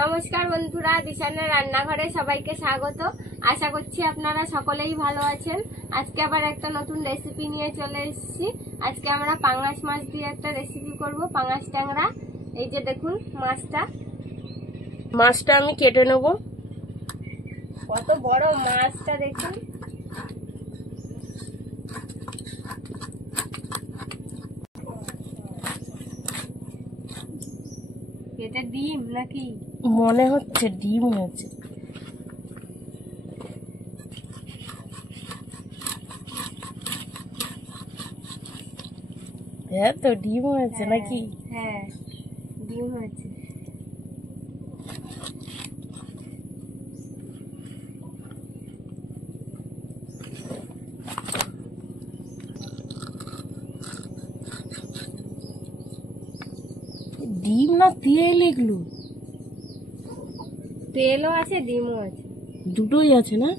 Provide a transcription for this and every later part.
নমস্কার বন্ধুরা, দিশানের রান্নাঘরে সবাইকে স্বাগত। আশা করছি আপনারা সকলেই ভালো আছেন। আজকে আবার একটা নতুন রেসিপি নিয়ে চলে এসেছি। আজকে আমরা পাঙ্গাস মাছ দিয়ে একটা রেসিপি করব, পাঙ্গাস ট্যাংরা। এই যে দেখুন মাছটা আমি কেটে নেব। কত বড় মাছটা দেখুন। এটা ডিম নাকি? মনে হচ্ছে ডিম হয়েছে। হ্যাঁ তো ডিম হয়েছে নাকি? হ্যাঁ ডিম হয়েছে। ডিম না তেল? এগুলো তেলও আছে ডিমও আছে, দুটোই আছে না?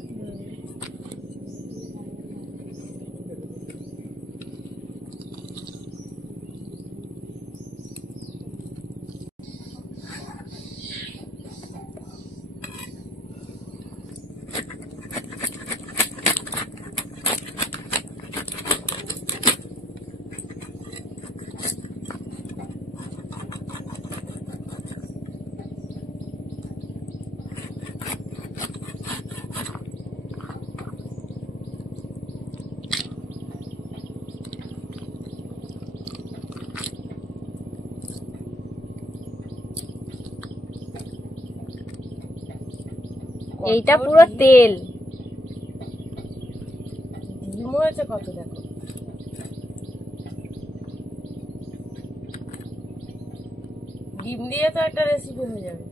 এইটা পুরো তেল। ডিম হয়েছে কত দেখো। ডিম দিয়ে তো একটা রেসিপি হয়ে যাবে।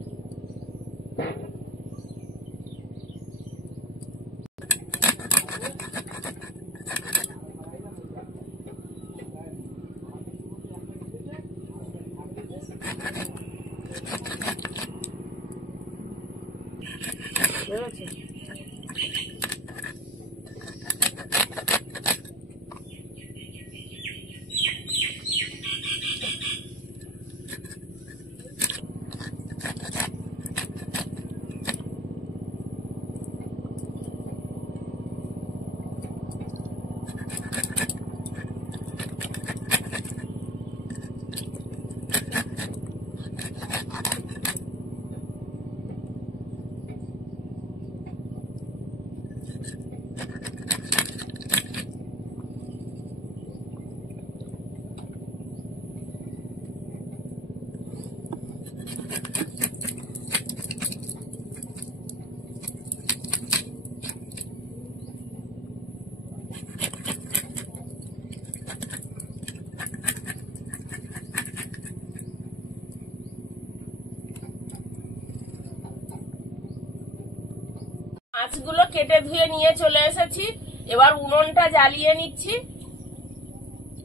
মাছগুলো কেটে ধুয়ে নিয়ে চলে এসেছি। এবার উনুনটা জ্বালিয়ে নিচ্ছি।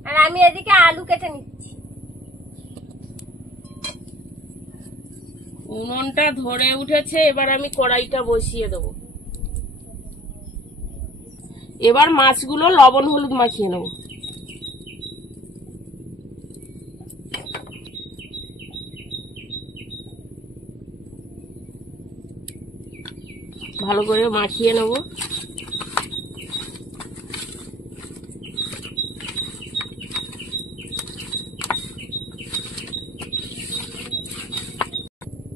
আর আমি এদিকে আলু কেটে নিচ্ছি। উনুনটা ধরে উঠেছে, এবার আমি কড়াইটা বসিয়ে দেবো। এবার মাছগুলো লবণ হলুদ মাখিয়ে নেব। ভালো করে মাখিয়ে নেব।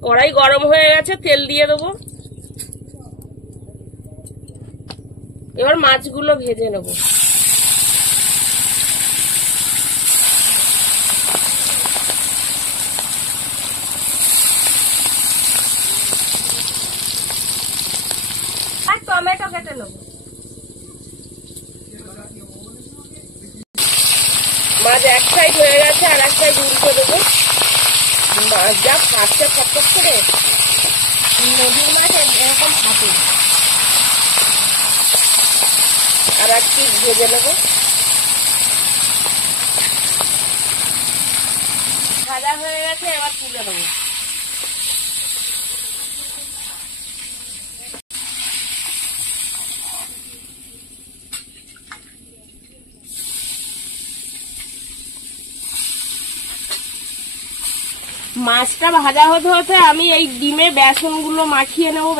কড়াই গরম হয়ে গেছে, তেল দিয়ে দেবো। এবার মাছগুলো ভেজে নেব। আর টমেটো কেটে নেব। মাছ এক সাইড হয়ে গেছে, আর এক সাইড উল্টে দেবো। মাছ যা ফাটছে ফটফট করে, নদীর মাছ এরকম ফাটে। আর এক পিস ভেজে নেবো। ভাজা হয়ে গেছে, এবার তুলে দেবো। মাছটা ভাজা হতে হতে আমি এই ডিমে বেসন গুলো মাখিয়ে নেবো।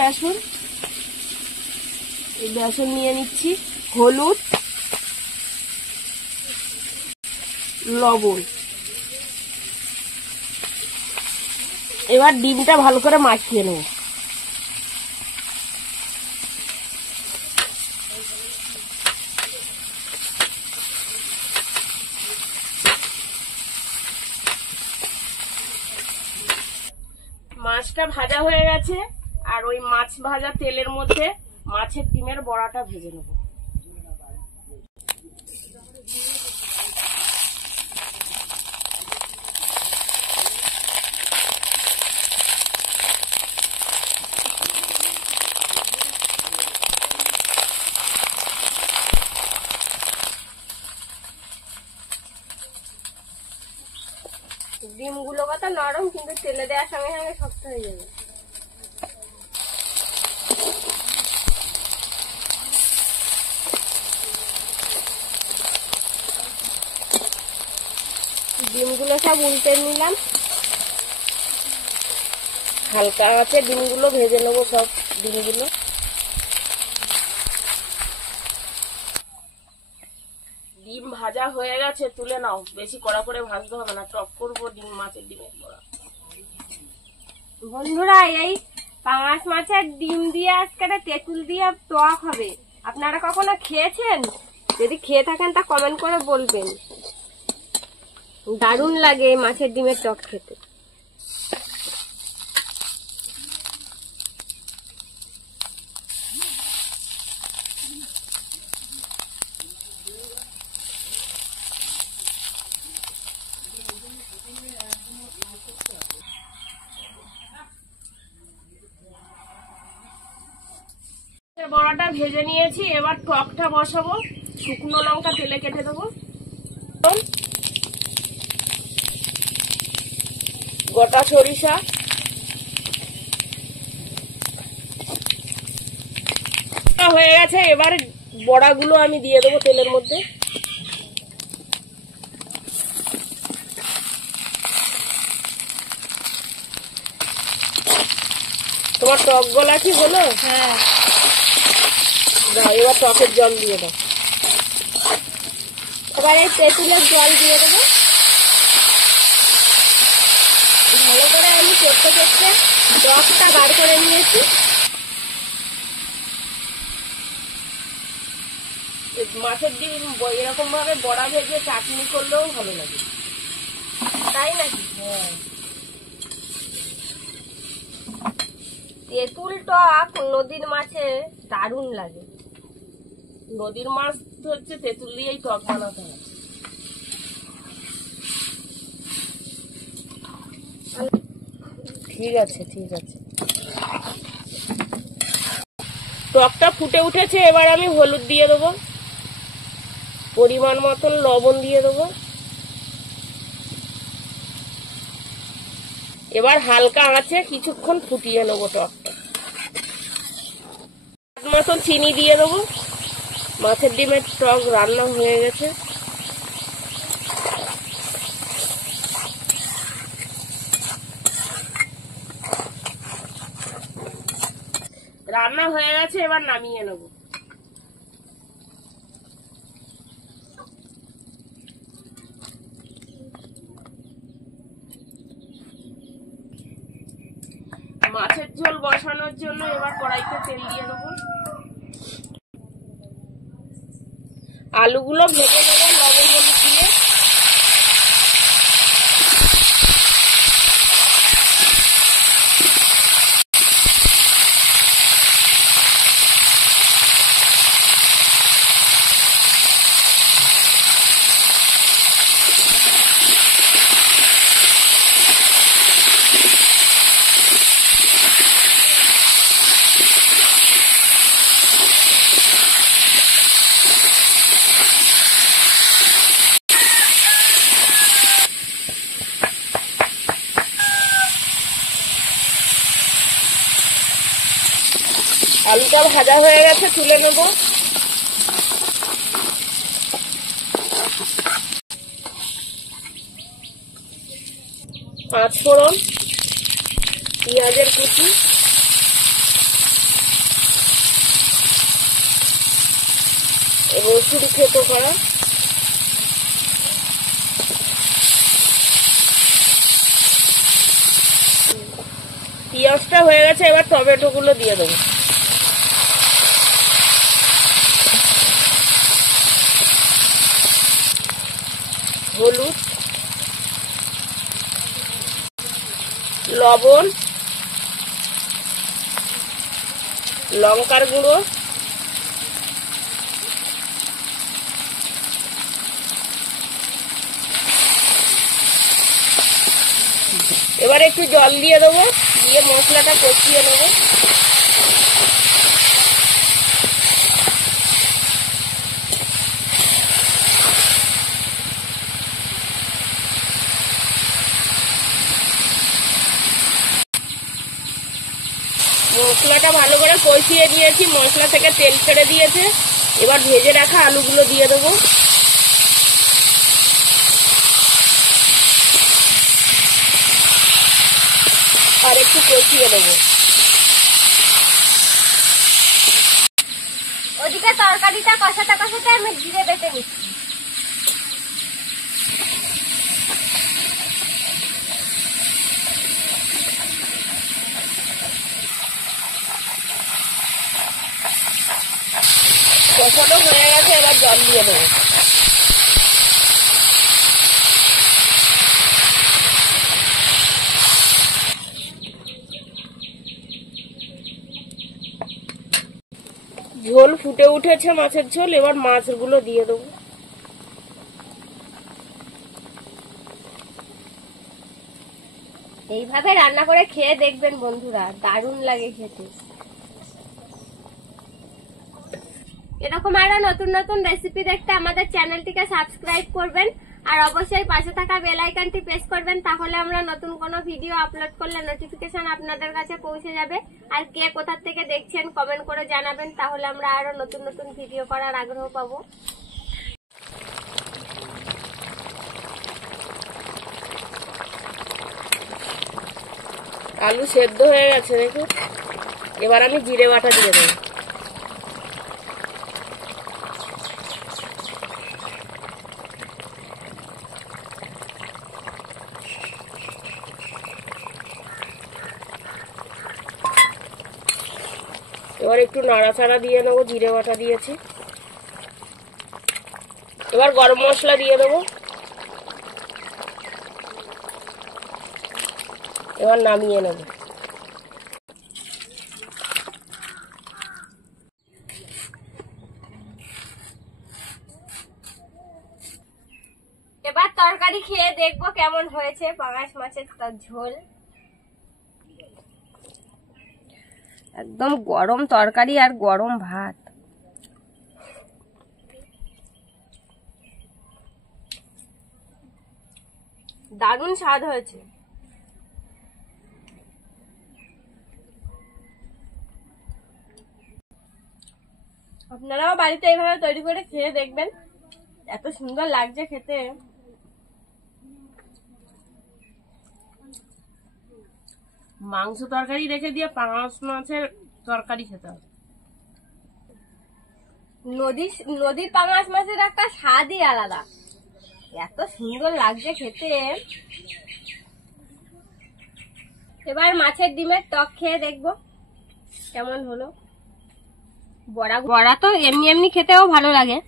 বেসন নিয়ে নিচ্ছি, হলুদ, লবণ। এবার ডিমটা ভালো করে মাখিয়ে নেব। মাছটা ভাজা হয়ে গেছে, আর ওই মাছ ভাজা তেলের মধ্যে মাছের ডিমের বড়াটা ভেজে নেব। ডিমগুলো কত নরম, কিন্তু তেলে দেওয়ার সঙ্গে সঙ্গে শক্ত হয়ে যাবে। ডিমগুলো সব উল্টে নিলাম, হালকা আছে ডিমগুলো ভেজে নেবো। সব ডিমগুলো ডিম ভাজা হয়ে গেছে, তুলে নাও। বেশি কড়া করে ভাজতে হবে না, টক করবো মাছের ডিমের বড়া। বন্ধুরা, এই পাঙাশ মাছের ডিম দিয়ে আজকে তেঁতুল দিয়ে টক হবে। আপনারা কখনো খেয়েছেন? যদি খেয়ে থাকেন তা কমেন্ট করে বলবেন। দারুণ লাগে এই মাছের ডিমের টক খেতে। বড়াটা ভেজে নিয়েছি, এবার টকটা বসাবো। শুকনো লঙ্কা তেলে কেটে দেবো, গোটা সরিষা, হয়ে গেছে। এবার বড়াগুলো আমি দিয়ে দেবো তেলের মধ্যে। তোমার টক গলা কি হলো? হ্যাঁ, এবার টকের জল দিয়ে দাও। এবার এই তেঁতুলের জল দিয়ে দেবো। ভালো করে আমি করতে করতে টকটা বার করে নিয়েছি। মাছের ডিম এরকম ভাবে বড়া ভেজে চাটনি করলেও ভালো লাগে, তাই নাকি? হ্যাঁ। তেঁতুল টক নদীর মাছে দারুণ লাগে। নদীর মাছ হচ্ছে তেঁতুল দিয়েই টক বানাতে হয়। ঠিক আছে, ঠিক আছে। টকটা ফুটে উঠেছে, এবার আমি হলুদ দিয়ে দেবো, পরিমাণ মতন লবণ দিয়ে দেবো। এবার হালকা আঁচে কিছুক্ষণ ফুটিয়ে নেবো টকটা। মতন চিনি দিয়ে দেবো। মাছের ডিমের টক রান্না হয়ে গেছে। রান্না হয়ে গেছে, এবার নামিয়ে নেব। মাছের ঝোল বসানোর জন্য এবার কড়াইতে তেল দিয়ে দেবো। আলুগুলো ভেজে দেবো লবণ হলুদ দিয়ে। আলুটা ভাজা হয়ে গেছে, তুলে নেব। পাঁচ ফোড়ন, পেঁয়াজের কুচি, রসুন থেতো করা, পেঁয়াজটা হয়ে গেছে। এবার টমেটো গুলো দিয়ে দেবো। হলুদ, লবণ, লঙ্কার গুঁড়ো, এবার একটু জল দিয়ে দেবো, দিয়ে মশলাটা কষিয়ে নেবো। মশলাটা ভালো করে কষিয়ে নিয়েছি, মশলা থেকে তেল ছেড়ে দিয়েছে। এবার ভেজে রাখা আলুগুলো দিয়ে দেবো। আর একটু কষিয়ে দেবো। ওদিকে তরকারিটা কষাতে কষাতে আমি জিরে বেটে নিচ্ছি। কষানো হয়ে গেছে, এবার জল দিয়ে দেবো। ঝোল ফুটে উঠেছে, মাছের ঝোল। এবার মাছগুলো দিয়ে দেবো। এইভাবে রান্না করে খেয়ে দেখবেন বন্ধুরা, দারুণ লাগে খেতে। এরকম আরো নতুন নতুন রেসিপি দেখতে আমাদের চ্যানেলটিকে সাবস্ক্রাইব করবেন, আর অবশ্যই পাশে থাকা বেল আইকনটি প্রেস করবেন। তাহলে আমরা নতুন কোনো ভিডিও আপলোড করলে নোটিফিকেশন আপনাদের কাছে পৌঁছে যাবে। আর কে কোথা থেকে দেখছেন কমেন্ট করে জানাবেন, তাহলে আমরা আরো নতুন নতুন ভিডিও করার আগ্রহ পাবো। আলু সেদ্ধ হয়ে গেছে দেখুন। এবার আমি জিরে বাটা দিয়ে দেবো। এবার একটু নাড়াচাড়া দিয়ে নেবো, জিরে বাটা দিয়েছি। এবার গরম মশলা দিয়ে দেবো। এবার নামিয়ে নেব। এবার তরকারি খেয়ে দেখবো কেমন হয়েছে পাঙাশ মাছের ঝোল। একদম গরম তরকারি আর গরম ভাত, দারুণ স্বাদ হয়েছে। আপনারাও বাড়িতে এইভাবে তৈরি করে খেয়ে দেখবেন, এত সুন্দর লাগছে খেতে। মাংস তরকারি রেখে দিয়ে পাঙাশ মাছের তরকারি খেতে হবে। নদীর পাঙাশ মাছের একটা স্বাদই আলাদা, এত সুন্দর লাগছে খেতে। এবার মাছের ডিমের টক খেয়ে দেখবো কেমন হলো। বড়া তো এমনি এমনি খেতেও ভালো লাগে।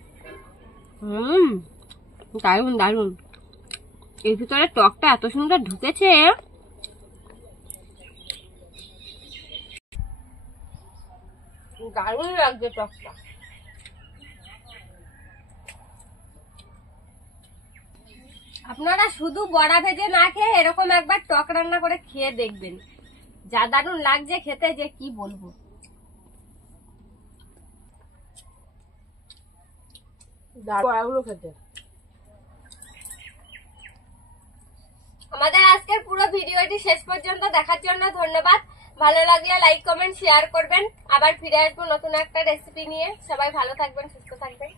দারুন দারুন। এর ভিতরে টকটা এত সুন্দর ঢুকেছে। দারুণ লাগছে টকটা। আপনারা শুধু বড়া ভেজে না খেয়ে এরকম একবার টক রান্না করে খেয়ে দেখবেন, যা দারুণ লাগছে খেতে যে কি বলবো। বড়াগুলো খেতে। আমাদের আজকের পুরো ভিডিওটি শেষ পর্যন্ত দেখার জন্য ধন্যবাদ। ভালো লাগলে লাইক কমেন্ট শেয়ার করবেন। আবার ফিরে আসবো নতুন একটা রেসিপি নিয়ে। সবাই ভালো থাকবেন, সুস্থ থাকবেন।